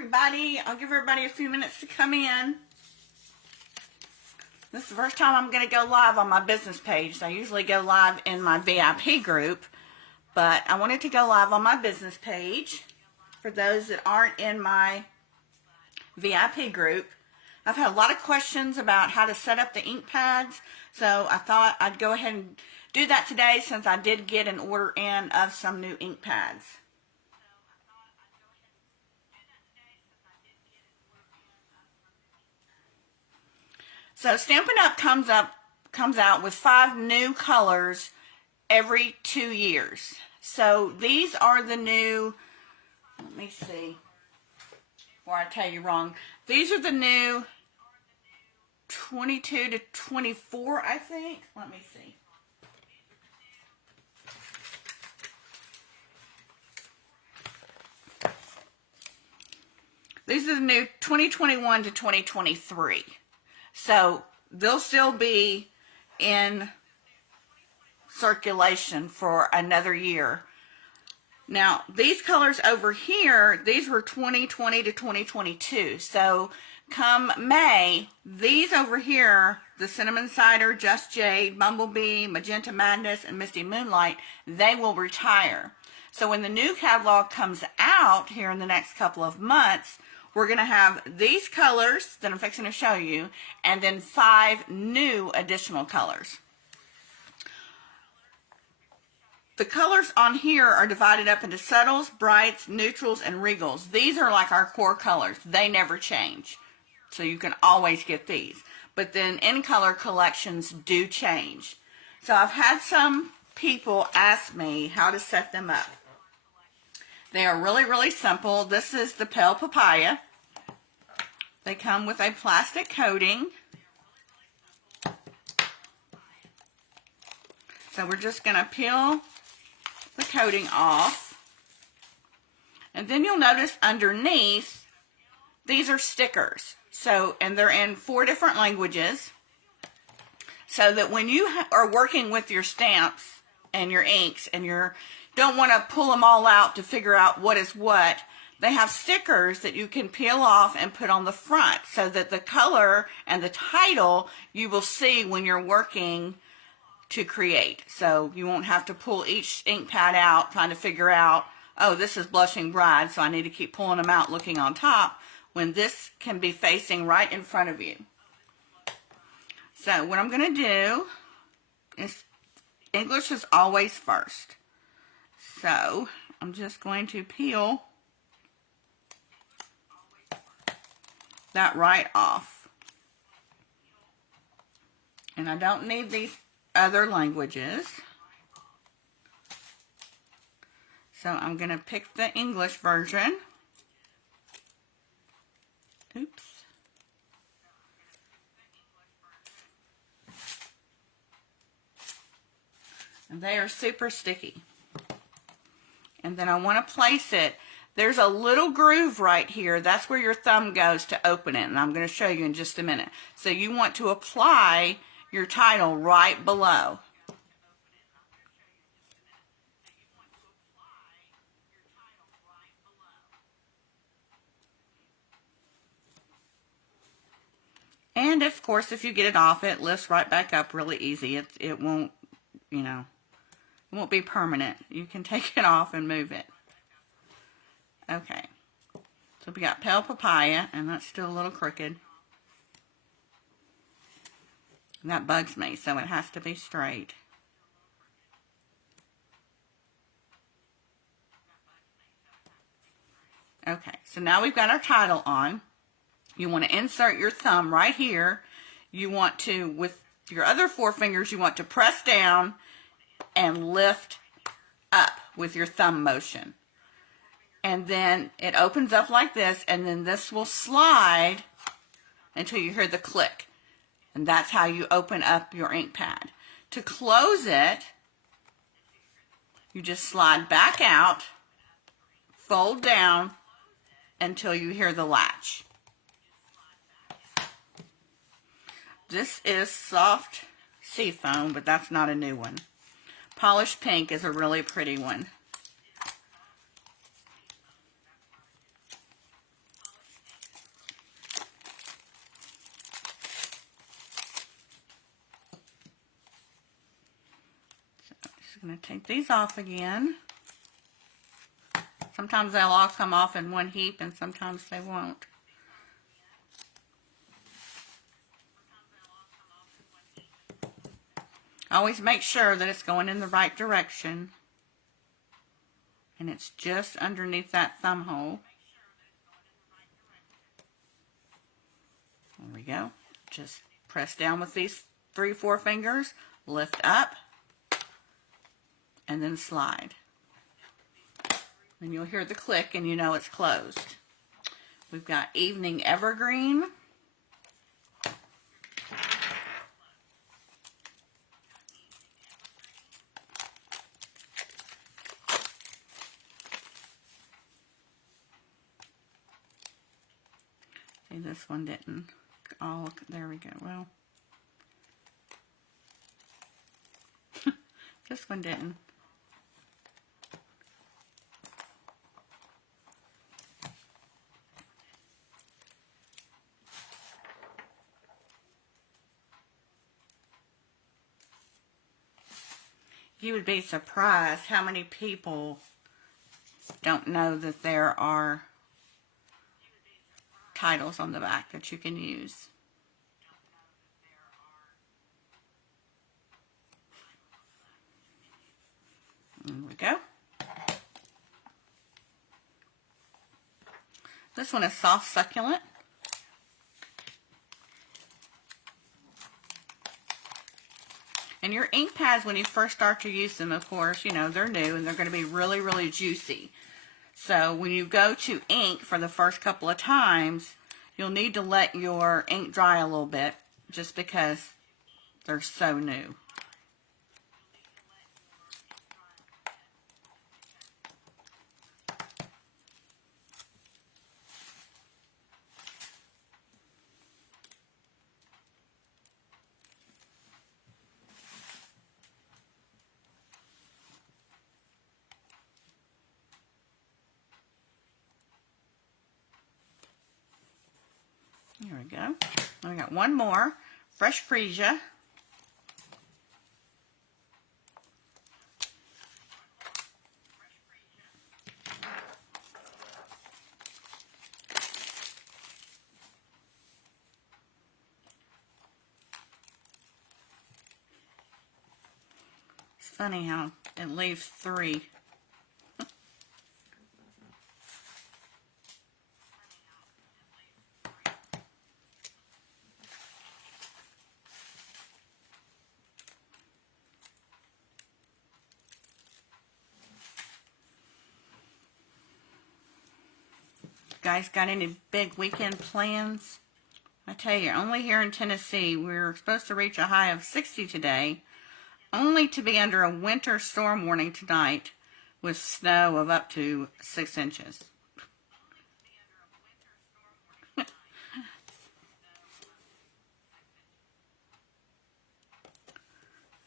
everybody. I'll give everybody a few minutes to come in. This is the first time I'm going to go live on my business page. I usually go live in my VIP group, but I wanted to go live on my business page for those that aren't in my VIP group. I've had a lot of questions about how to set up the ink pads, so I thought I'd go ahead and do that today since I did get an order in of some new ink pads. So Stampin' Up comes out with 5 new colors every 2 years. So these are the new, let me see, before I tell you wrong. These are the new 22 to 24, I think. Let me see. These are the new 2021 to 2023. So they'll still be in circulation for another year. Now, these colors over here, these were 2020 to 2022. So come May, these over here, the Cinnamon Cider, Just Jade, Bumblebee, Magenta Madness, and Misty Moonlight, they will retire. So when the new catalog comes out here in the next couple of months, we're going to have these colors that I'm fixing to show you, and then 5 new additional colors. The colors on here are divided up into subtles, brights, neutrals, and regals. These are like our core colors. They never change. So you can always get these. But then in color collections do change. So I've had some people ask me how to set them up. They are really, really simple. This is the Pale Papaya. They come with a plastic coating. So we're just going to peel the coating off. And then you'll notice underneath, these are stickers. So, and they're in 4 different languages. So that when you are working with your stamps and your inks and you don't want to pull them all out to figure out what is what, they have stickers that you can peel off and put on the front so that the color and the title you will see when you're working to create. So you won't have to pull each ink pad out trying to figure out, oh, this is Blushing Bride, so I need to keep pulling them out looking on top, when this can be facing right in front of you. So what I'm going to do is, English is always first. So I'm just going to peel that right off. And I don't need these other languages. So I'm going to pick the English version. Oops. And they are super sticky. And then I want to place it. There's a little groove right here. That's where your thumb goes to open it. And I'm going to show you in just a minute. So you want to apply your title right below. And of course, if you get it off, it lifts right back up really easy. It won't, you know, it won't be permanent. You can take it off and move it. Okay. So we got Pale Papaya, and that's still a little crooked. And that bugs me, so it has to be straight. Okay, so now we've got our title on. You want to insert your thumb right here. You want to, with your other 4 fingers, you want to press down and lift up with your thumb motion. And then it opens up like this, and then this will slide until you hear the click. And that's how you open up your ink pad. To close it, you just slide back out, fold down until you hear the latch. This is soft seafoam, but that's not a new one. Polished Pink is a really pretty one. I'm going to take these off again. Sometimes they'll all come off in one heap and sometimes they won't. Always make sure that it's going in the right direction. And it's just underneath that thumb hole. There we go. Just press down with these 3-4 fingers, lift up, and then slide. And you'll hear the click and you know it's closed. We've got Evening Evergreen. See, this one didn't. Oh, there we go. Well, this one didn't. You would be surprised how many people don't know that there are titles on the back that you can use. There we go. This one is Soft Succulent. And your ink pads, when you first start to use them, of course, you know, they're new and they're going to be really, really juicy. So when you go to ink for the first couple of times, you'll need to let your ink dry a little bit just because they're so new. There we go. We got one more, Fresh Freesia. It's funny how it leaves 3. Guys, got any big weekend plans? I tell you, only here in Tennessee, we're supposed to reach a high of 60 today, only to be under a winter storm warning tonight with snow of up to 6 inches.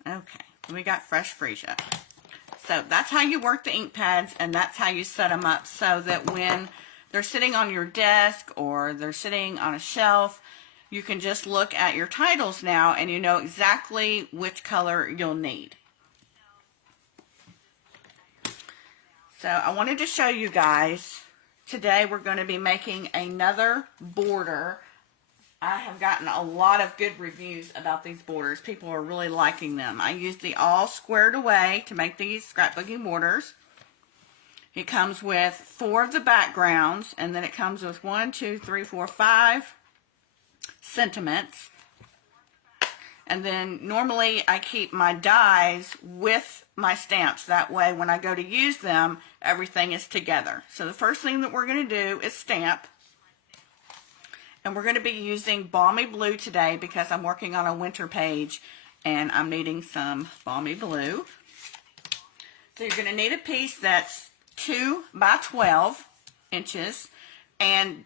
Okay, we got Fresh Freesia. So that's how you work the ink pads, and that's how you set them up so that when they're sitting on your desk or they're sitting on a shelf, you can just look at your titles now and you know exactly which color you'll need. So I wanted to show you guys, today we're going to be making another border. I have gotten a lot of good reviews about these borders. People are really liking them. I used the All Squared Away to make these scrapbooking borders. It comes with 4 of the backgrounds, and then it comes with 1, 2, 3, 4, 5 sentiments. And then normally I keep my dies with my stamps. That way when I go to use them, everything is together. So the first thing that we're going to do is stamp. And we're going to be using Balmy Blue today because I'm working on a winter page and I'm needing some Balmy Blue. So you're going to need a piece that's 2 by 12 inches, and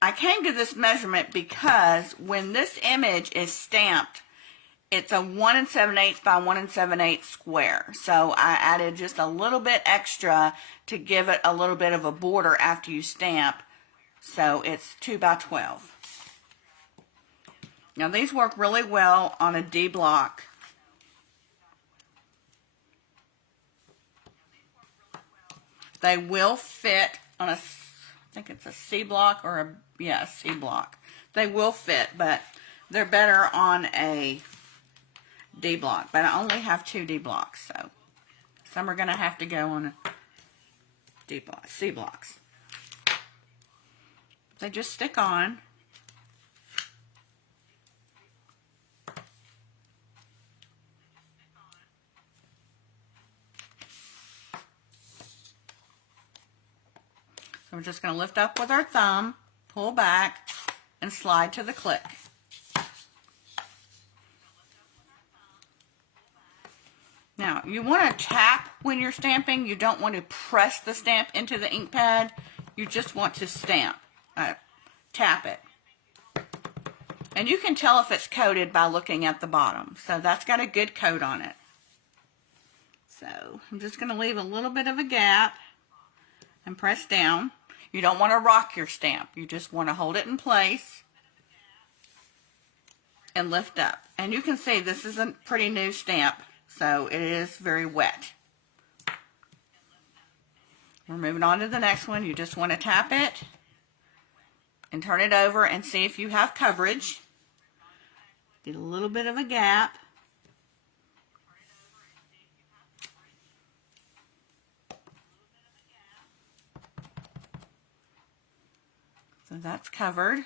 I came to this measurement because when this image is stamped, it's a 1 7/8 by 1 7/8 square. So I added just a little bit extra to give it a little bit of a border after you stamp. So it's 2 by 12. Now these work really well on a D block. They will fit on I think it's a C block or a C block. They will fit, but they're better on a D block. But I only have 2 D blocks, so some are going to have to go on D block, C blocks. They just stick on. So we're just going to lift up with our thumb, pull back, and slide to the click. Now, you want to tap when you're stamping. You don't want to press the stamp into the ink pad. You just want to tap it. And you can tell if it's coated by looking at the bottom. So that's got a good coat on it. So I'm just going to leave a little bit of a gap and press down. You don't want to rock your stamp. You just want to hold it in place and lift up. And you can see this is a pretty new stamp, so it is very wet. We're moving on to the next one. You just want to tap it and turn it over and see if you have coverage. Get a little bit of a gap. So that's covered.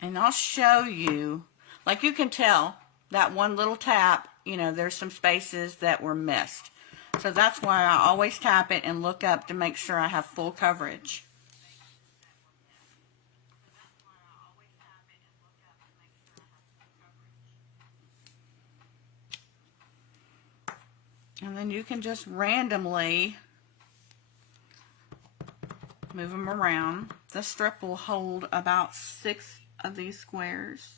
And I'll show you, like you can tell, that one little tap, you know, there's some spaces that were missed. So that's why I always tap it and look up to make sure I have full coverage. And then you can just randomly move them around. The strip will hold about 6 of these squares.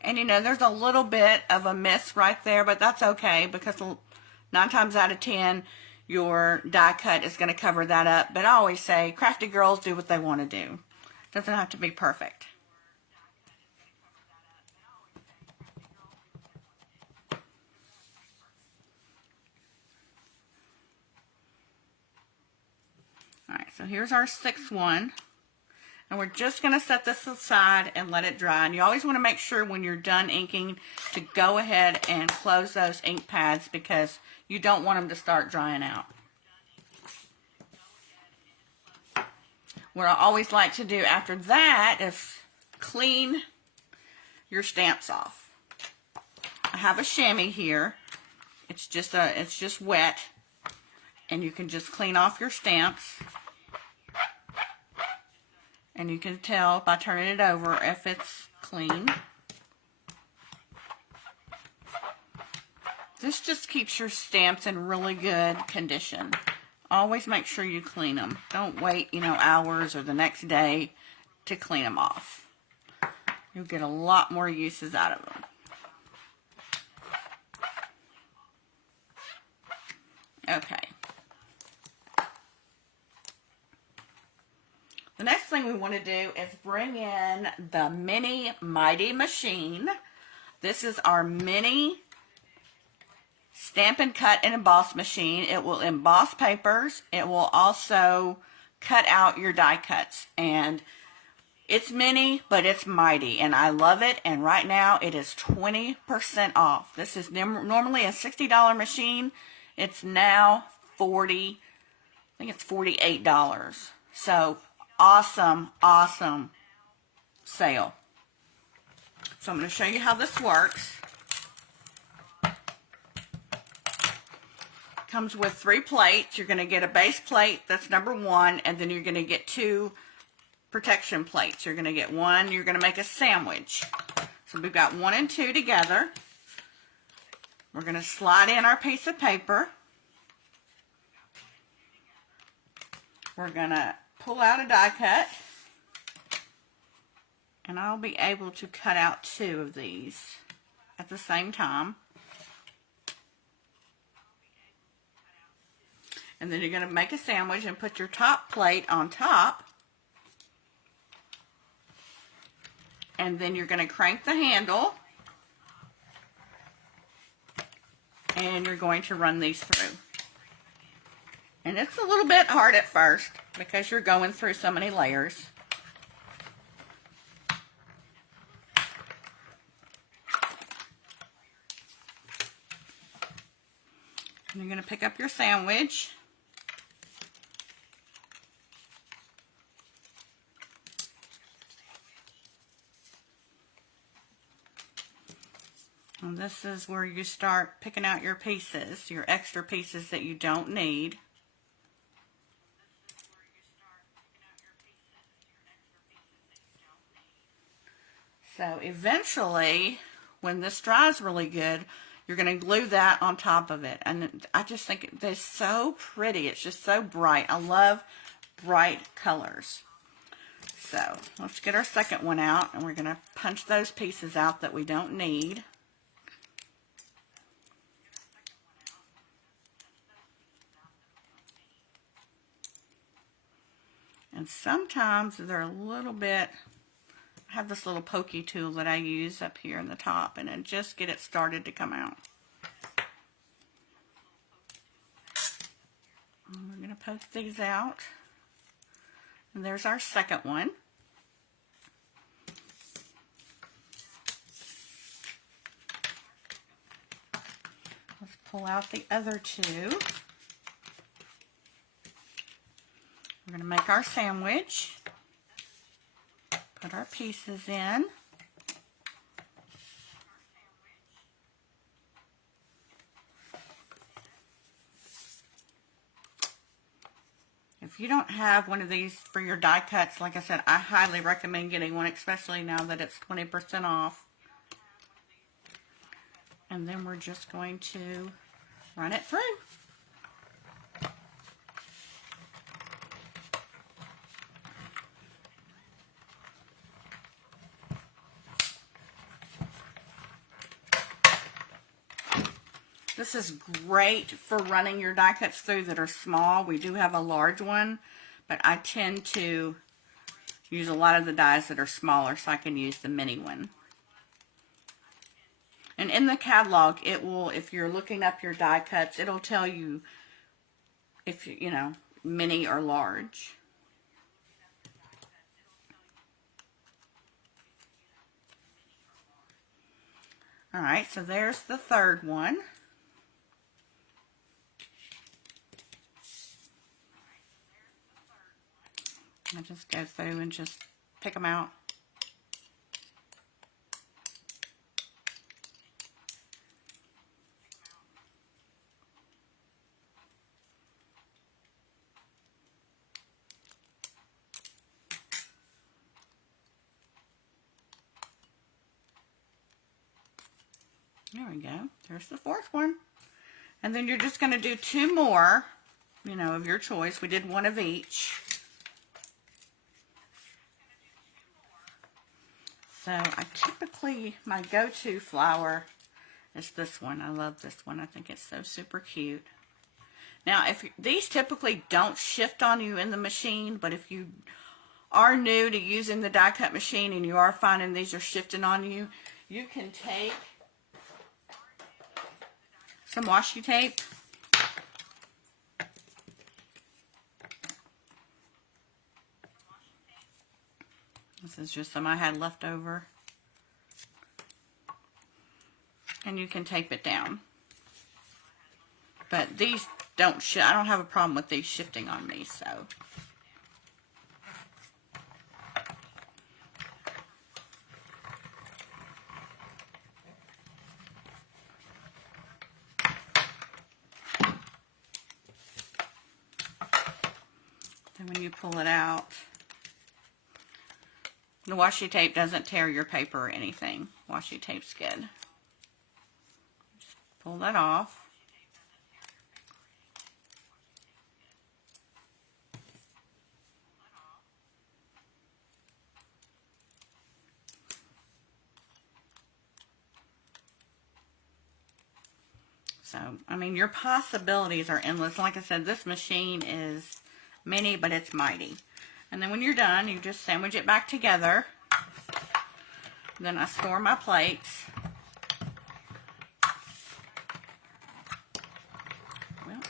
And you know, there's a little bit of a miss right there, but that's okay because 9 times out of 10, your die cut is going to cover that up. But I always say, crafty girls do what they want to do. Doesn't have to be perfect. Alright, so here's our 6th one. And we're just going to set this aside and let it dry. And you always want to make sure when you're done inking to go ahead and close those ink pads because you don't want them to start drying out. What I always like to do after that is clean your stamps off. I have a chamois here. It's just wet. And you can just clean off your stamps. And you can tell by turning it over if it's clean. This just keeps your stamps in really good condition. Always make sure you clean them. Don't wait, you know, hours or the next day to clean them off. You'll get a lot more uses out of them. Okay. The next thing we want to do is bring in the Mini Mighty Machine. This is our mini Stampin' Cut and Emboss Machine. It will emboss papers. It will also cut out your die cuts. And it's mini, but it's mighty. And I love it. And right now it is 20% off. This is normally a $60 machine. It's now I think it's $48. So awesome, awesome sale. So I'm going to show you how this works. Comes with 3 plates. You're going to get a base plate, that's number 1, and then you're going to get 2 protection plates. You're going to get 1, you're going to make a sandwich. So we've got 1 and 2 together. We're going to slide in our piece of paper. We're going to pull out a die cut, and I'll be able to cut out 2 of these at the same time. And then you're going to make a sandwich and put your top plate on top. And then you're going to crank the handle. And you're going to run these through. And it's a little bit hard at first because you're going through so many layers. And you're going to pick up your sandwich. And this is where you start picking out your pieces, your extra pieces that you don't need. So eventually, when this dries really good, you're going to glue that on top of it. And I just think it's so pretty. It's just so bright. I love bright colors. So let's get our second one out, and we're going to punch those pieces out that we don't need. And sometimes they're a little bit, I have this little pokey tool that I use up here in the top, and then just get it started to come out. And we're going to poke these out. And there's our second one. Let's pull out the other two. We're going to make our sandwich. Put our pieces in. If you don't have one of these for your die cuts, like I said, I highly recommend getting one, especially now that it's 20% off. And then we're just going to run it through. This is great for running your die cuts through that are small. We do have a large one, but I tend to use a lot of the dies that are smaller, so I can use the mini one. And in the catalog, it will, if you're looking up your die cuts, it'll tell you if you know, mini or large. All right, so there's the third one. I just go through and just pick them out. There we go. There's the fourth one. And then you're just going to do two more, you know, of your choice. We did one of each. So I typically, my go-to flower is this one. I love this one. I think it's so super cute. Now, if these typically don't shift on you in the machine, but if you are new to using the die cut machine and you are finding these are shifting on you, you can take some washi tape. This is just some I had left over. And you can tape it down. But these don't shift. I don't have a problem with these shifting on me, so. Then when you pull it out, the washi tape doesn't tear your paper or anything. Washi tape's good. Just pull that off. So, I mean, your possibilities are endless. Like I said, this machine is mini, but it's mighty. And then when you're done, you just sandwich it back together. Then I store my plates. Well,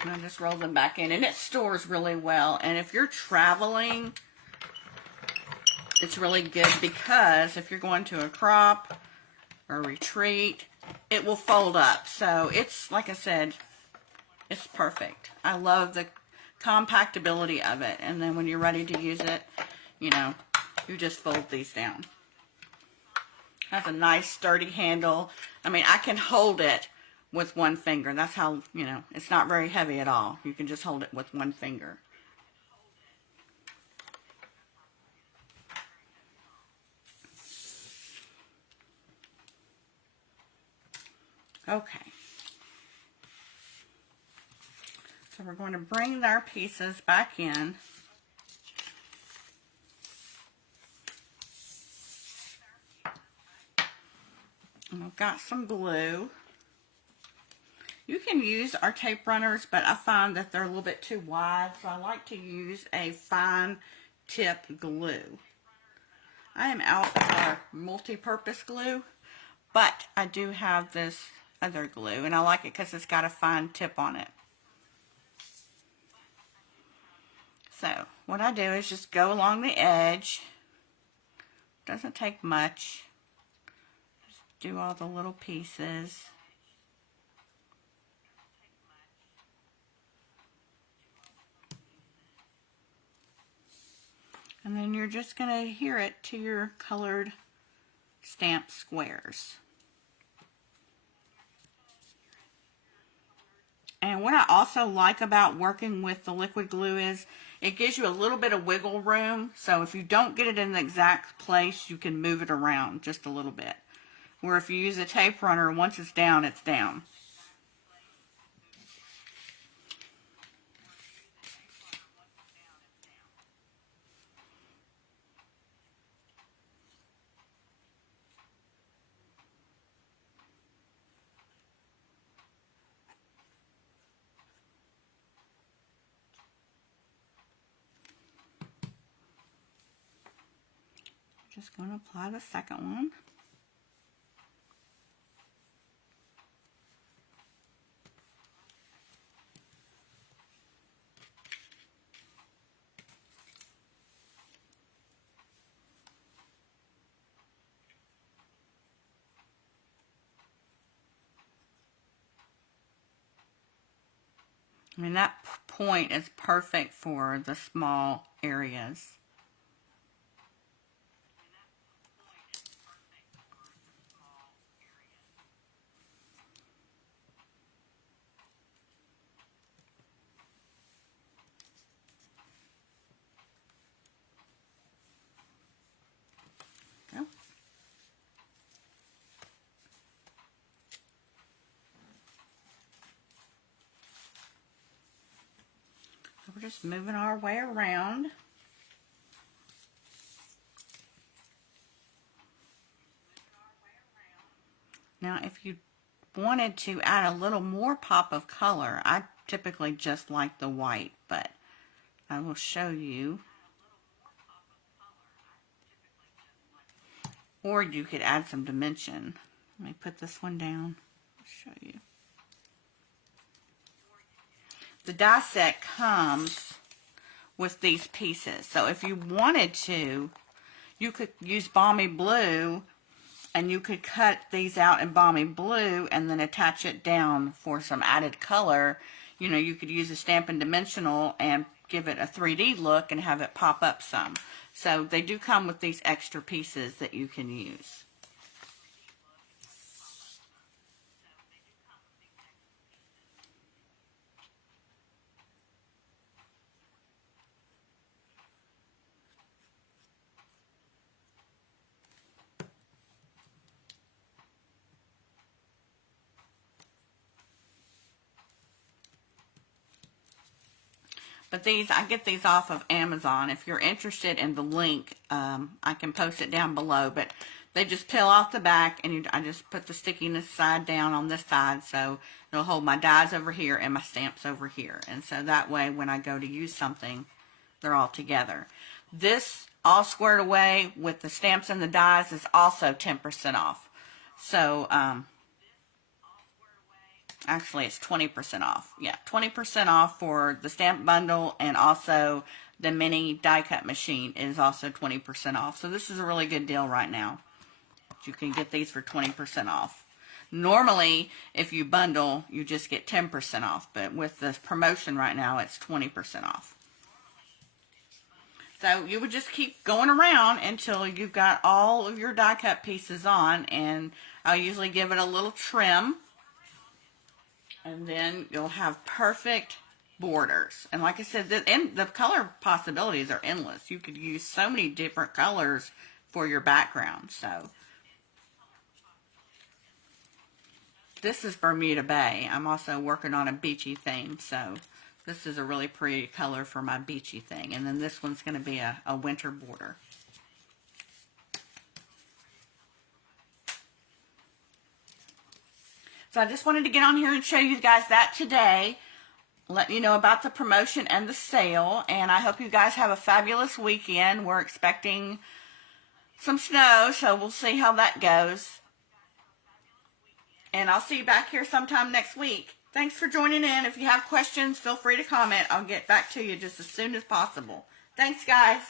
and I just roll them back in, and it stores really well. And if you're traveling, it's really good because if you're going to a crop or a retreat, it will fold up. So it's, like I said, it's perfect. I love the compactability of it. And then when you're ready to use it, you know, you just fold these down. Has a nice sturdy handle. I mean, I can hold it with one finger. That's how, you know, it's not very heavy at all. You can just hold it with one finger. Okay. So we're going to bring our pieces back in. And I've got some glue. You can use our tape runners, but I find that they're a little bit too wide, so I like to use a fine tip glue. I am out of our multi-purpose glue, but I do have this other glue, and I like it because it's got a fine tip on it. So what I do is just go along the edge. Doesn't take much. Just do all the little pieces. And then you're just going to adhere it to your colored stamp squares. And what I also like about working with the liquid glue is it gives you a little bit of wiggle room. So if you don't get it in the exact place, you can move it around just a little bit. Where if you use a tape runner, once it's down, it's down. Just going to apply the second one. I mean, that point is perfect for the small areas. Go. So we're just moving our way around. Now, if you wanted to add a little more pop of color, I typically just like the white, but I will show you. Or you could add some dimension. Let me put this one down. I'll show you. The die set comes with these pieces. So if you wanted to, you could use Balmy Blue, and you could cut these out in Balmy Blue and then attach it down for some added color. You know, you could use a Stampin' Dimensional and give it a 3D look and have it pop up some. So they do come with these extra pieces that you can use. But these, I get these off of Amazon. If you're interested in the link, I can post it down below. But they just peel off the back, and I just put the stickiness side down on this side, so it'll hold my dies over here and my stamps over here. And so that way, when I go to use something, they're all together. This all squared away with the stamps and the dies is also 10% off. So, actually, it's 20% off. Yeah, 20% off for the stamp bundle, and also the mini die cut machine is also 20% off. So this is a really good deal right now. You can get these for 20% off. Normally, if you bundle, you just get 10% off. But with this promotion right now, it's 20% off. So you would just keep going around until you've got all of your die cut pieces on. And I'll usually give it a little trim. And then you'll have perfect borders. And like I said, the color possibilities are endless. You could use so many different colors for your background. So this is Bermuda Bay. I'm also working on a beachy theme. So this is a really pretty color for my beachy thing. And then this one's going to be a winter border. So I just wanted to get on here and show you guys that today. Let you know about the promotion and the sale. And I hope you guys have a fabulous weekend. We're expecting some snow, so we'll see how that goes. And I'll see you back here sometime next week. Thanks for joining in. If you have questions, feel free to comment. I'll get back to you just as soon as possible. Thanks, guys.